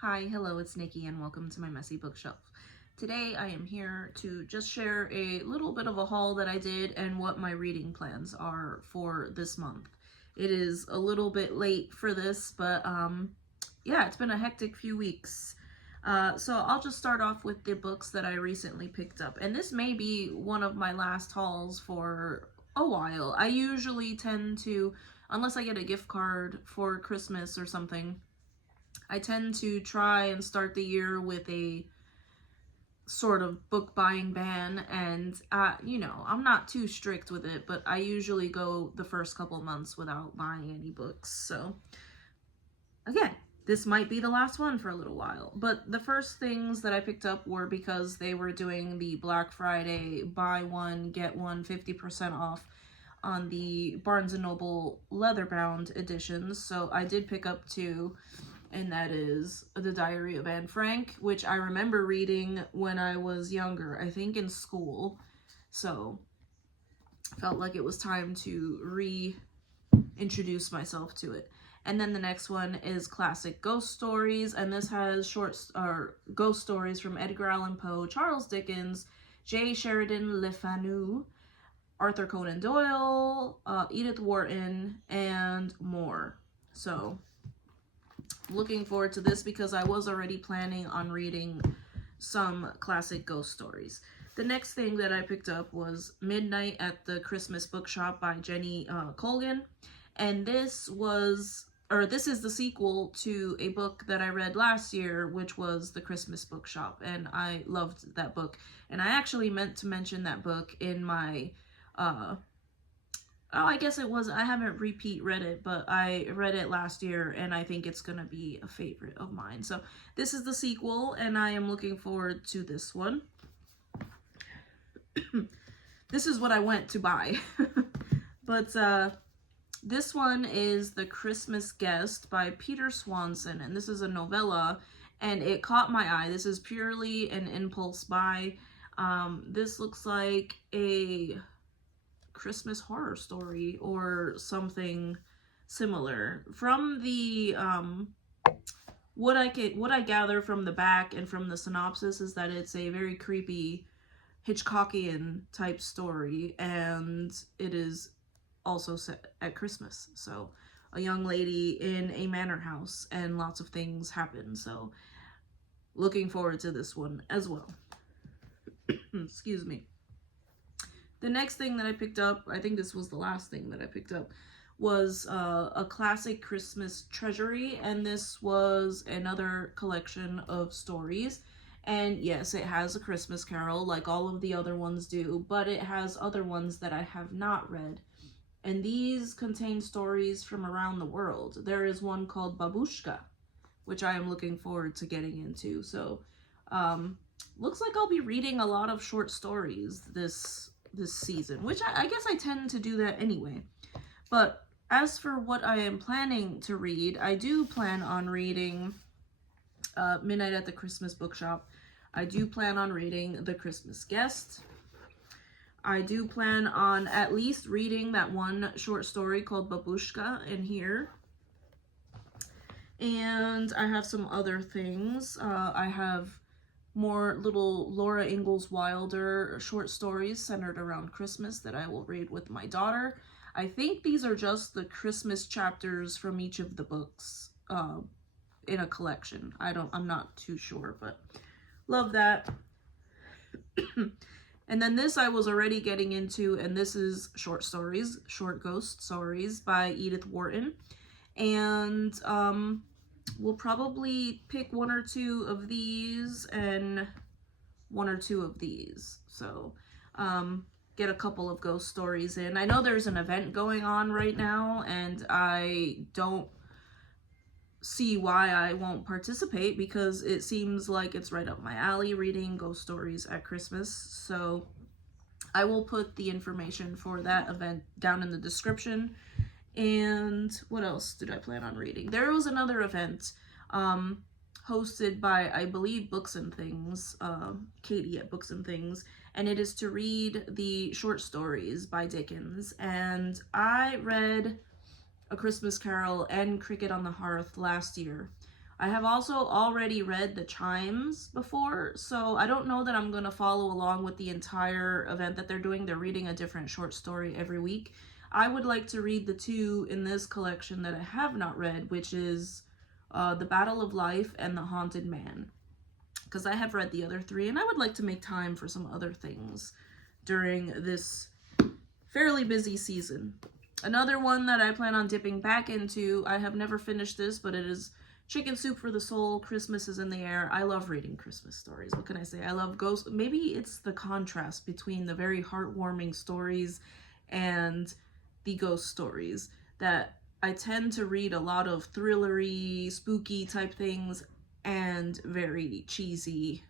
Hi, hello, it's Nikki and welcome to my messy bookshelf. Today I am here to just share a little bit of a haul that I did and what my reading plans are for this month. It is a little bit late for this, but yeah, it's been a hectic few weeks. So I'll just start off with the books that I recently picked up. And this may be one of my last hauls for a while. I usually tend to, unless I get a gift card for Christmas or something, I tend to try and start the year with a sort of book buying ban, and I'm not too strict with it, but I usually go the first couple months without buying any books. So again, this might be the last one for a little while, but the first things that I picked up were because they were doing the Black Friday buy one get one 50% off on the Barnes & Noble leather-bound editions. So I did pick up two, and that is The Diary of Anne Frank, which I remember reading when I was younger, I think in school. So felt like it was time to reintroduce myself to it. And then the next one is Classic Ghost Stories, and this has ghost stories from Edgar Allan Poe, Charles Dickens, J. Sheridan Le Fanu, Arthur Conan Doyle, Edith Wharton, and more. So looking forward to this because I was already planning on reading some classic ghost stories. The next thing that I picked up was Midnight at the Christmas Bookshop by Jenny Colgan, and this is the sequel to a book that I read last year, which was The Christmas Bookshop, and I loved that book. And I actually meant to mention that book in my I guess it was, I haven't repeat read it, but I read it last year and I think it's gonna be a favorite of mine. So this is the sequel and I am looking forward to this one. This is what I went to buy. But this one is The Christmas Guest by Peter Swanson, and this is a novella, and it caught my eye. This is purely an impulse buy. This looks like a Christmas horror story or something similar. From the what I gather from the back and from the synopsis is that it's a very creepy Hitchcockian type story, and it is also set at Christmas. So a young lady in a manor house and lots of things happen. So looking forward to this one as well. Excuse me. The next thing that I picked up, I think this was the last thing that I picked up, was a classic Christmas treasury, and this was another collection of stories. And yes, it has A Christmas Carol like all of the other ones do, but it has other ones that I have not read. And these contain stories from around the world. There is one called Babushka, which I am looking forward to getting into. So looks like I'll be reading a lot of short stories this season, which I guess I tend to do that anyway. But as for what I am planning to read, I do plan on reading Midnight at the Christmas Bookshop. I do plan on reading The Christmas Guest. I do plan on at least reading that one short story called Babushka in here. And I have some other things. I have more little Laura Ingalls Wilder short stories centered around Christmas that I will read with my daughter. I think these are just the Christmas chapters from each of the books in a collection. I'm not too sure, but love that. And then this I was already getting into, and this is short ghost stories by Edith Wharton. And we'll probably pick one or two of these and one or two of these. So get a couple of ghost stories in. I know there's an event going on right now, and I don't see why I won't participate because it seems like it's right up my alley, reading ghost stories at Christmas. So I will put the information for that event down in the description. And what else did I plan on reading? There was another event hosted by, I believe, Books and Things, Katie at Books and Things, and it is to read the short stories by Dickens. And I read A Christmas Carol and Cricket on the Hearth last year. I have also already read the Chimes before, so I don't know that I'm going to follow along with the entire event that they're doing. They're reading a different short story every week. I would like to read the two in this collection that I have not read, which is The Battle of Life and The Haunted Man, because I have read the other three, and I would like to make time for some other things during this fairly busy season. Another one that I plan on dipping back into, I have never finished this, but it is Chicken Soup for the Soul, Christmas is in the Air. I love reading Christmas stories. What can I say? I love ghosts. Maybe it's the contrast between the very heartwarming stories and the ghost stories that I tend to read a lot of thrillery, spooky type things and very cheesy,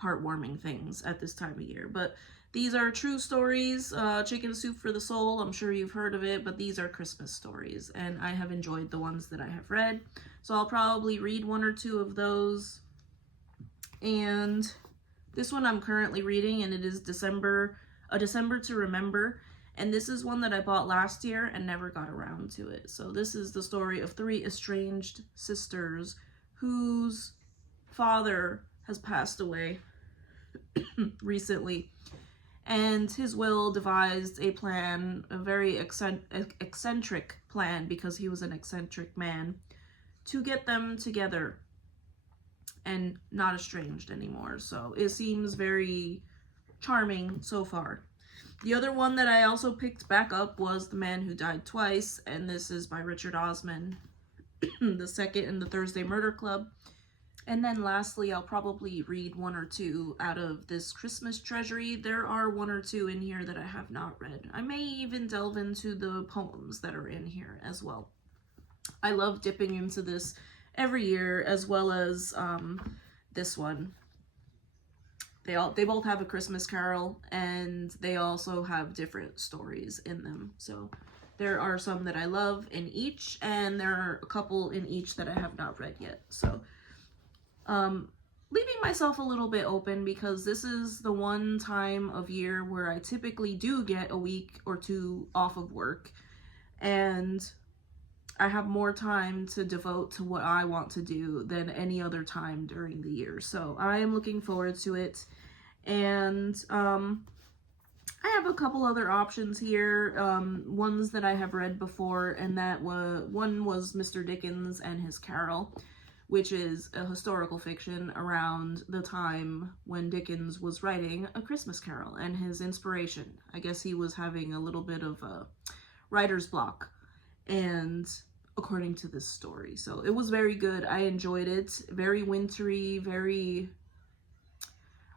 heartwarming things at this time of year. But these are true stories. Chicken Soup for the Soul, I'm sure you've heard of it, but these are Christmas stories, and I have enjoyed the ones that I have read. So I'll probably read one or two of those. And this one I'm currently reading, and it is A December to Remember. And this is one that I bought last year and never got around to it. So this is the story of three estranged sisters whose father has passed away recently. And his will devised a plan, a very eccentric plan, because he was an eccentric man, to get them together and not estranged anymore. So it seems very charming so far. The other one that I also picked back up was The Man Who Died Twice, and this is by Richard Osman, the second in the Thursday Murder Club. And then lastly, I'll probably read one or two out of this Christmas treasury. There are one or two in here that I have not read. I may even delve into the poems that are in here as well. I love dipping into this every year, as well as this one. They both have a Christmas carol, and they also have different stories in them. So there are some that I love in each, and there are a couple in each that I have not read yet. So leaving myself a little bit open, because this is the one time of year where I typically do get a week or two off of work, and I have more time to devote to what I want to do than any other time during the year. So I am looking forward to it. And I have a couple other options here, ones that I have read before, and one was Mr. Dickens and His Carol, which is a historical fiction around the time when Dickens was writing A Christmas Carol, and his inspiration. I guess he was having a little bit of a writer's block, and according to this story. So it was very good. I enjoyed it. Very wintry,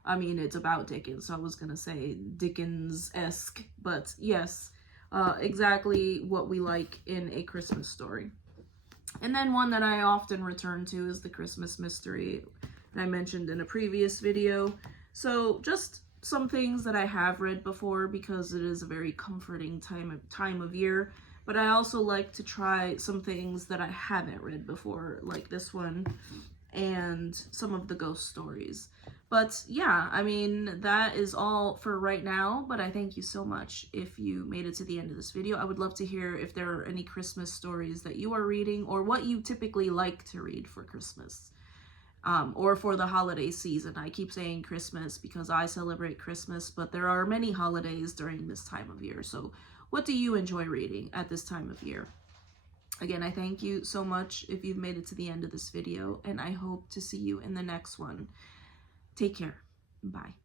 it's about Dickens, so I was gonna say Dickens-esque, but yes, exactly what we like in a Christmas story. And then one that I often return to is The Christmas Mystery, that I mentioned in a previous video. So just some things that I have read before, because it is a very comforting time of year. But I also like to try some things that I haven't read before, like this one and some of the ghost stories. But yeah, that is all for right now, but I thank you so much if you made it to the end of this video. I would love to hear if there are any Christmas stories that you are reading, or what you typically like to read for Christmas, or for the holiday season. I keep saying Christmas because I celebrate Christmas, but there are many holidays during this time of year. So what do you enjoy reading at this time of year? Again, I thank you so much if you've made it to the end of this video, and I hope to see you in the next one. Take care. Bye.